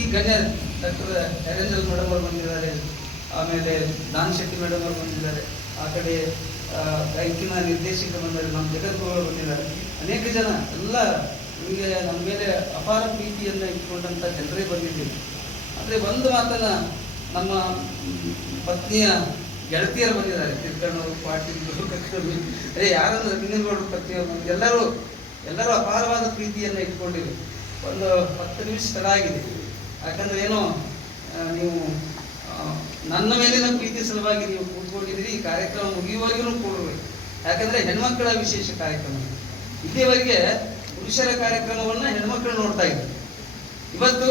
ಅತಿ ಗಣ್ಯ doctor Narendra madam ಅವರು ಬಂದಿದ್ದಾರೆ, ಆಮೇಲೆ ದಾನ್ ಶೆಟ್ಟಿ ಮೇಡಮ್ ಅವರು ಬಂದಿದ್ದಾರೆ, ಆ ಕಡೆ ಬ್ಯಾಂಕಿನ ನಿರ್ದೇಶಕರು ಬಂದಿದ್ದಾರೆ, ನಮ್ಮ ಜಗದ್ಗುರು ಬಂದಿದ್ದಾರೆ, ಅನೇಕ ಜನ ಎಲ್ಲ ನಿಮಗೆ ನಮ್ಮ ಮೇಲೆ ಅಪಾರ ಪ್ರೀತಿಯನ್ನು ಇಟ್ಕೊಂಡಂಥ ಜನರೇ ಬಂದಿದ್ದೀವಿ. ಆದರೆ ಒಂದು ಮಾತನ್ನ ನಮ್ಮ ಪತ್ನಿಯ ಗೆಳತಿಯರು ಬಂದಿದ್ದಾರೆ, ತಿರ್ಕಣ್ಣವರು, ಪಾಟೀಲ್, ಯಾರಂದ್ರೆ ಬಿಂಗನಗೌಡರು, ಪತ್ನಿಯವರು, ಎಲ್ಲರೂ ಅಪಾರವಾದ ಪ್ರೀತಿಯನ್ನು ಇಟ್ಕೊಂಡಿವಿ. ಒಂದು 10 ನಿಮಿಷ ತಡ ಆಗಿದೆ. ಯಾಕಂದ್ರೆ ಏನೋ ನೀವು ನನ್ನ ಮೇಲಿನ ಪ್ರೀತಿ ಸಲುವಾಗಿ ನೀವು ಕೂತ್ಕೊಂಡಿದ್ದೀರಿ. ಈ ಕಾರ್ಯಕ್ರಮ ಮುಗಿಯುವವರೆಗೂ ಕೂಡಬೇಕು. ಯಾಕಂದ್ರೆ ಹೆಣ್ಮಕ್ಕಳ ವಿಶೇಷ ಕಾರ್ಯಕ್ರಮ. ಇಲ್ಲಿವರೆಗೆ ಪುರುಷರ ಕಾರ್ಯಕ್ರಮವನ್ನ ಹೆಣ್ಮಕ್ಳು ನೋಡ್ತಾ ಇದ್ರು. ಇವತ್ತು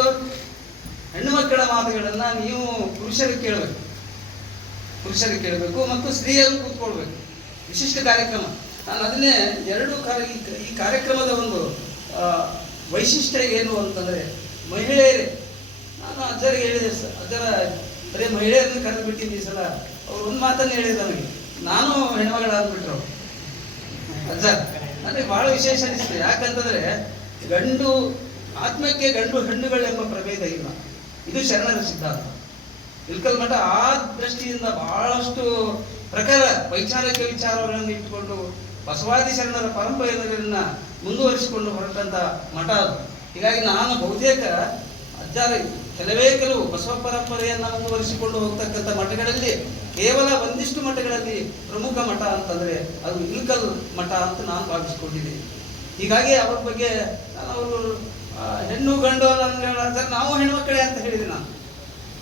ಹೆಣ್ಣು ಮಕ್ಕಳ ಮಾತುಗಳನ್ನ ನೀವು ಪುರುಷರಿಗೆ ಕೇಳಬೇಕು ಮತ್ತು ಸ್ತ್ರೀಯರು ಕೂತ್ಕೊಳ್ಬೇಕು. ವಿಶಿಷ್ಟ ಕಾರ್ಯಕ್ರಮ. ನಾನು ಅದನ್ನೇ ಈ ಕಾರ್ಯಕ್ರಮದ ಒಂದು ವೈಶಿಷ್ಟ್ಯ ಏನು ಅಂತಂದ್ರೆ ಮಹಿಳೆಯರೇ. ನಾನು ಅಜ್ಜರಿಗೆ ಹೇಳಿದೆ, ಅಜ್ಜರ ಬರೀ ಮಹಿಳೆಯರನ್ನು ಕರೆದು ಬಿಟ್ಟಿದ್ದು ಈ ಸಲ. ಅವ್ರು ಒಂದು ಮಾತನ್ನು ಹೇಳಿದ ನನಗೆ, ನಾನು ಹೆಣ್ಮಗಳಾಗ್ಬಿಟ್ರು ಅಜ್ಜ. ನನಗೆ ಬಹಳ ವಿಶೇಷ ಅನಿಸ್ತದೆ. ಯಾಕಂತಂದ್ರೆ ಆತ್ಮಕ್ಕೆ ಗಂಡು ಹೆಣ್ಣುಗಳೆಂಬ ಪ್ರಭೇದ ಇಲ್ಲ. ಇದು ಶರಣರ ಸಿದ್ಧಾಂತ. ಇಲ್ಕಲ್ ಮಠ ಆ ದೃಷ್ಟಿಯಿಂದ ಬಹಳಷ್ಟು ಪ್ರಕಾರ ವೈಚಾರಿಕ ವಿಚಾರಗಳನ್ನು ಇಟ್ಟುಕೊಂಡು ಬಸವಾದಿ ಶರಣರ ಪರಂಪರೆಯನ್ನ ಮುಂದುವರಿಸಿಕೊಂಡು ಹೊರಟಂತ ಮಠ ಅದು. ಹೀಗಾಗಿ ನಾನು ಬಹುತೇಕ ಕೆಲವು ಬಸವ ಪರಂಪರೆಯನ್ನ ಮುಂದುವರಿಸಿಕೊಂಡು ಹೋಗ್ತಕ್ಕಂಥ ಮಠಗಳಲ್ಲಿ ಕೇವಲ ಒಂದಿಷ್ಟು ಮಠಗಳಲ್ಲಿ ಪ್ರಮುಖ ಮಠ ಅಂತಂದ್ರೆ ಅದು ಇಲ್ಕಲ್ ಮಠ ಅಂತ ನಾನು ಭಾವಿಸಿಕೊಂಡಿದ್ದೀನಿ. ಹೀಗಾಗಿ ಅವ್ರ ಬಗ್ಗೆ ಅವರು ಹೆಣ್ಣು ಗಂಡು ನಾವು ಹೆಣ್ಮಕ್ಕಳೇ ಅಂತ ಹೇಳಿದೆ ನಾನು.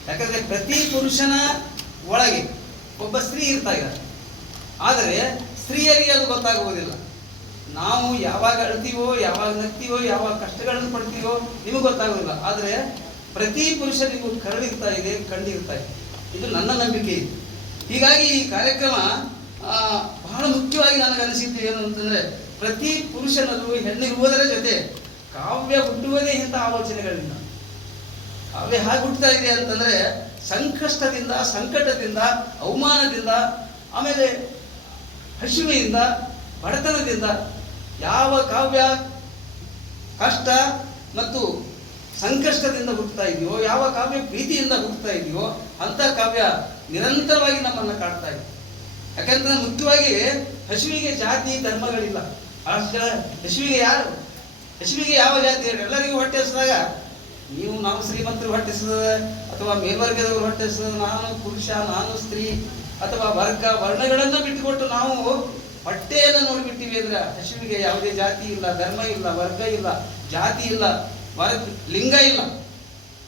ಯಾಕಂದ್ರೆ ಪ್ರತಿ ಪುರುಷನ ಒಳಗೆ ಒಬ್ಬ ಸ್ತ್ರೀ ಇರ್ತಾ ಇದ್ದಾರೆ. ಆದರೆ ಸ್ತ್ರೀಯರಿಗೆ ಅದು ಗೊತ್ತಾಗುವುದಿಲ್ಲ. ನಾವು ಯಾವಾಗ ಅಳ್ತೀವೋ, ಯಾವಾಗ ನಗ್ತೀವೋ, ಯಾವಾಗ ಕಷ್ಟಗಳನ್ನು ಪಡ್ತೀವೋ ನಿಮಗೆ ಗೊತ್ತಾಗೋದಿಲ್ಲ. ಆದರೆ ಪ್ರತಿ ಪುರುಷನಿಗೂ ಕರಳಿರ್ತಾ ಇದೆ, ಕಣ್ಣಿರ್ತಾ ಇದೆ. ಇದು ನನ್ನ ನಂಬಿಕೆ ಇದೆ. ಹೀಗಾಗಿ ಈ ಕಾರ್ಯಕ್ರಮ ಬಹಳ ಮುಖ್ಯವಾಗಿ ನನಗೆ ಅನಿಸಿದ್ದು ಏನು ಅಂತಂದ್ರೆ, ಪ್ರತಿ ಪುರುಷನಲ್ಲೂ ಹೆಣ್ಣಿರುವುದರ ಜೊತೆ ಕಾವ್ಯ ಹುಟ್ಟುವುದೇ ಇಂಥ ಆಲೋಚನೆಗಳಿಂದ. ಕಾವ್ಯ ಹಾಗೆ ಹುಟ್ಟುತ್ತಾ ಇದೆ ಅಂತಂದ್ರೆ ಸಂಕಷ್ಟದಿಂದ, ಸಂಕಟದಿಂದ, ಅವಮಾನದಿಂದ, ಆಮೇಲೆ ಹಸಿವೆಯಿಂದ, ಬಡತನದಿಂದ ಯಾವ ಕಾವ್ಯ ಕಷ್ಟ ಮತ್ತು ಸಂಕಷ್ಟದಿಂದ ಹುಟ್ಟುತ್ತಾ ಇದೆಯೋ, ಯಾವ ಕಾವ್ಯ ಪ್ರೀತಿಯಿಂದ ಹುಟ್ಟುತ್ತಾ ಇದೆಯೋ ಅಂತ ಕಾವ್ಯ ನಿರಂತರವಾಗಿ ನಮ್ಮನ್ನು ಕಾಡ್ತಾ ಇದೆ. ಯಾಕಂದ್ರೆ ಮುಖ್ಯವಾಗಿ ಹಸಿವಿಗೆ ಜಾತಿ ಧರ್ಮಗಳಿಲ್ಲ. ಹಸಿವಿಗೆ ಯಾವ ಜಾತಿ ಹೇಳಿ? ಎಲ್ಲರಿಗೂ ಹೊಟ್ಟೆ ಹಸಿದಾಗ ನಾವು ಶ್ರೀಮಂತರು ಹೊಟ್ಟೆಸದ ಅಥವಾ ಮೇಲ್ವರ್ಗದವರು ಹೊಟ್ಟೆಸದ, ನಾನು ಪುರುಷ, ನಾನು ಸ್ತ್ರೀ ಅಥವಾ ವರ್ಣಗಳನ್ನು ಬಿಟ್ಟುಕೊಟ್ಟು ನಾವು ಹೊಟ್ಟೆಯನ್ನು ನೋಡಿಬಿಟ್ಟಿವಿ ಅಂದ್ರೆ ಹಸಿವಿಗೆ ಯಾವುದೇ ಜಾತಿ ಇಲ್ಲ, ಧರ್ಮ ಇಲ್ಲ, ವರ್ಗ ಇಲ್ಲ, ಜಾತಿ ಇಲ್ಲ, ಲಿಂಗ ಇಲ್ಲ.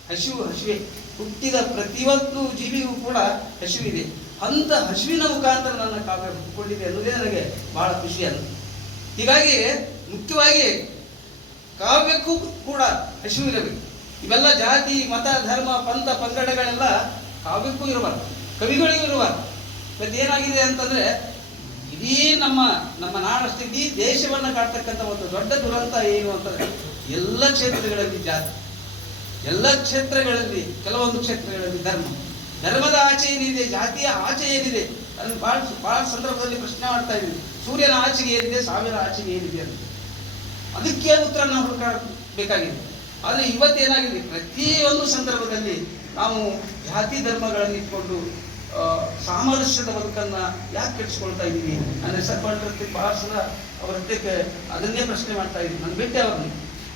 ಹಸಿವೆ. ಹುಟ್ಟಿದ ಪ್ರತಿಯೊಂದು ಜೀವಿಗೂ ಕೂಡ ಹಸಿವಿದೆ. ಅಂತ ಹಸಿವಿನ ಮುಖಾಂತರ ನನ್ನ ಕಾವ್ಯ ಹುಟ್ಟಿಕೊಂಡಿದೆ ಅನ್ನೋದೇ ನನಗೆ ಬಹಳ ಖುಷಿ ಅಂತ. ಹೀಗಾಗಿ ಮುಖ್ಯವಾಗಿ ಕಾವ್ಯಕ್ಕೂ ಕೂಡ ಹಸಿವಿರಬೇಕು. ಇವೆಲ್ಲ ಜಾತಿ, ಮತ, ಧರ್ಮ, ಪಂಥ, ಪಂಗಡಗಳೆಲ್ಲ ಕಾವ್ಯಕ್ಕೂ ಇರಬಾರ್ದು, ಕವಿಗಳಿಗೂ ಇರಬಾರ್ದು. ಇವತ್ತು ಏನಾಗಿದೆ ಅಂತಂದ್ರೆ ಇಡೀ ನಮ್ಮ ನಾಡಷ್ಟೇ ಇಡೀ ದೇಶವನ್ನು ಕಾಡ್ತಕ್ಕಂಥ ಒಂದು ದೊಡ್ಡ ದುರಂತ ಏನು ಅಂತಂದ್ರೆ ಎಲ್ಲ ಕ್ಷೇತ್ರಗಳಲ್ಲಿ ಜಾತಿ, ಎಲ್ಲ ಕ್ಷೇತ್ರಗಳಲ್ಲಿ, ಕೆಲವೊಂದು ಕ್ಷೇತ್ರಗಳಲ್ಲಿ ಧರ್ಮದ ಆಚೆ ಏನಿದೆ, ಜಾತಿಯ ಆಚೆ ಏನಿದೆ. ಅದನ್ನು ಬಹಳ ಸಂದರ್ಭದಲ್ಲಿ ಪ್ರಶ್ನೆ ಮಾಡ್ತಾ ಇದ್ದೀವಿ. ಸೂರ್ಯನ ಆಚೆಗೆ ಏನಿದೆ, ಸಾವಿರ ಆಚೆಗೆ ಏನಿದೆ ಅಂತ. ಅದಕ್ಕೆ ಉತ್ತರ ನಾವು ಹುಡುಕಬೇಕಾಗಿದೆ. ಆದರೆ ಇವತ್ತೇನಾಗಿದೆ, ಪ್ರತಿಯೊಂದು ಸಂದರ್ಭದಲ್ಲಿ ನಾವು ಜಾತಿ ಧರ್ಮಗಳನ್ನು ಇಟ್ಕೊಂಡು ಸಾಮರಸ್ಯದ ಬದುಕನ್ನ ಯಾಕೆ ಕೆಡಿಸ್ಕೊಳ್ತಾ ಇದ್ದೀವಿ ಅಂದರೆ ಸರ್ಪಂಚ ಬಹಳ ಸಲ ಅವರ ಹತ್ರಕ್ಕೆ ಅದನ್ನೇ ಪ್ರಶ್ನೆ ಮಾಡ್ತಾ ಇದ್ದೀನಿ. ನಾನು ಬಿಟ್ಟೆ ಅವ್ರನ್ನ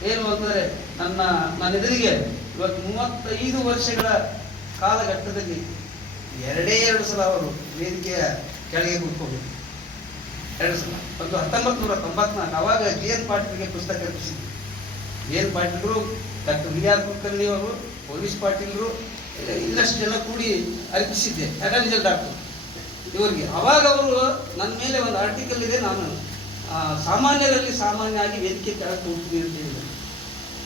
ಏನು ಅಂತಂದ್ರೆ ನನ್ನ ಎದುರಿಗೆ ಇವತ್ತು 35 ವರ್ಷಗಳ ಕಾಲಘಟ್ಟದಲ್ಲಿ 2 ಸಲ ಅವರು ವೇದಿಕೆಯ ಕೆಳಗೆ ಕೂತ್ಕೊಂಡಿದ್ರು. 2 ಸಲ. ಒಂದು 1994 ಅವಾಗ ಜಿ.ಎನ್. ಪಾಟೀಲ್ಗೆ ಪುಸ್ತಕ ರಚಿಸಿದ್ರು. ಜಿ.ಎನ್. ಪಾಟೀಲ್ರು, ಡಾಕ್ಟರ್ ವಿ.ಆರ್. ಕುಲಕರ್ಣಿ ಅವರು, ಪೊಲೀಸ್ ಪಾಟೀಲ್ರು, ಇನ್ನಷ್ಟು ಜನ ಕೂಡಿ ಅರ್ಪಿಸಿದ್ದೆ. ಅಟರ್ನಿ ಡಾಕ್ಟರ್ ಇವರಿಗೆ. ಅವಾಗ ಅವರು ನನ್ನ ಮೇಲೆ ಒಂದು ಆರ್ಟಿಕಲ್ ಇದೆ, ನಾನು ಸಾಮಾನ್ಯರಲ್ಲಿ ಸಾಮಾನ್ಯವಾಗಿ ವೇದಿಕೆ ಕೆಳಗೆ ಕೂಡ್ತೀನಿ ಅಂತ ಹೇಳಿದ್ರು.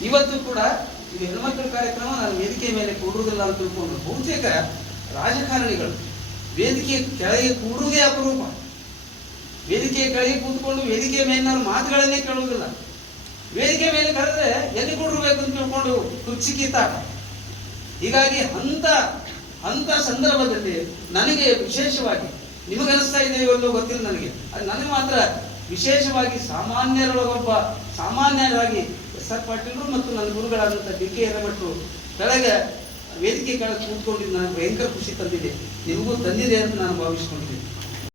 ಇವತ್ತು ಕೂಡ ಇದು ಹೆಣ್ಮಕ್ಳ ಕಾರ್ಯಕ್ರಮ, ನಾನು ವೇದಿಕೆ ಮೇಲೆ ಕೂಡುವುದಿಲ್ಲ ಅಂತ ತಿಳ್ಕೊಂಡ್ರು. ಬಹುತೇಕ ರಾಜಕಾರಣಿಗಳು ವೇದಿಕೆ ಕೆಳಗೆ ಕೂಡುವುದೇ ಅಪರೂಪ. ವೇದಿಕೆಯ ಕೆಳಗೆ ಕೂತ್ಕೊಂಡು ವೇದಿಕೆಯ ಮೇಲಿನ ಮಾತುಗಳನ್ನೇ ಕೇಳುವುದಿಲ್ಲ. ವೇದಿಕೆ ಮೇಲೆ ಕರೆದ್ರೆ ಎಲ್ಲಿ ಕೂಡಬೇಕು ಅಂತ ತಿಳ್ಕೊಂಡು ಕುರ್ಚಿ ಕಿತ್ತಾಟ. ಹೀಗಾಗಿ ಅಂತ ಸಂದರ್ಭದಲ್ಲಿ ನನಗೆ ವಿಶೇಷವಾಗಿ, ನಿಮಗನಿಸ್ತಾ ಇದೆ ಇವತ್ತು ಗೊತ್ತಿಲ್ಲ ನನಗೆ, ಅದು ನನಗೆ ಮಾತ್ರ ವಿಶೇಷವಾಗಿ ಸಾಮಾನ್ಯರೊಳಗೊಬ್ಬ ಸಾಮಾನ್ಯರಾಗಿ ಎಸ್.ಆರ್. ಪಾಟೀಲರು ಮತ್ತು ನನ್ನ ಗುರುಗಳಾದಂಥ ಡಿ.ಕೆ. ಹಿರೇಮಠರು ಕೆಳಗೆ ವೇದಿಕೆ ಕೆಳಗೆ ಕೂತ್ಕೊಂಡಿದ್ದು ನನಗೆ ಭಯಂಕರ ಖುಷಿ ತಂದಿದೆ, ನಿಮಗೂ ತಂದಿದೆ ಅಂತ ನಾನು ಭಾವಿಸ್ಕೊಂಡಿದ್ದೀನಿ.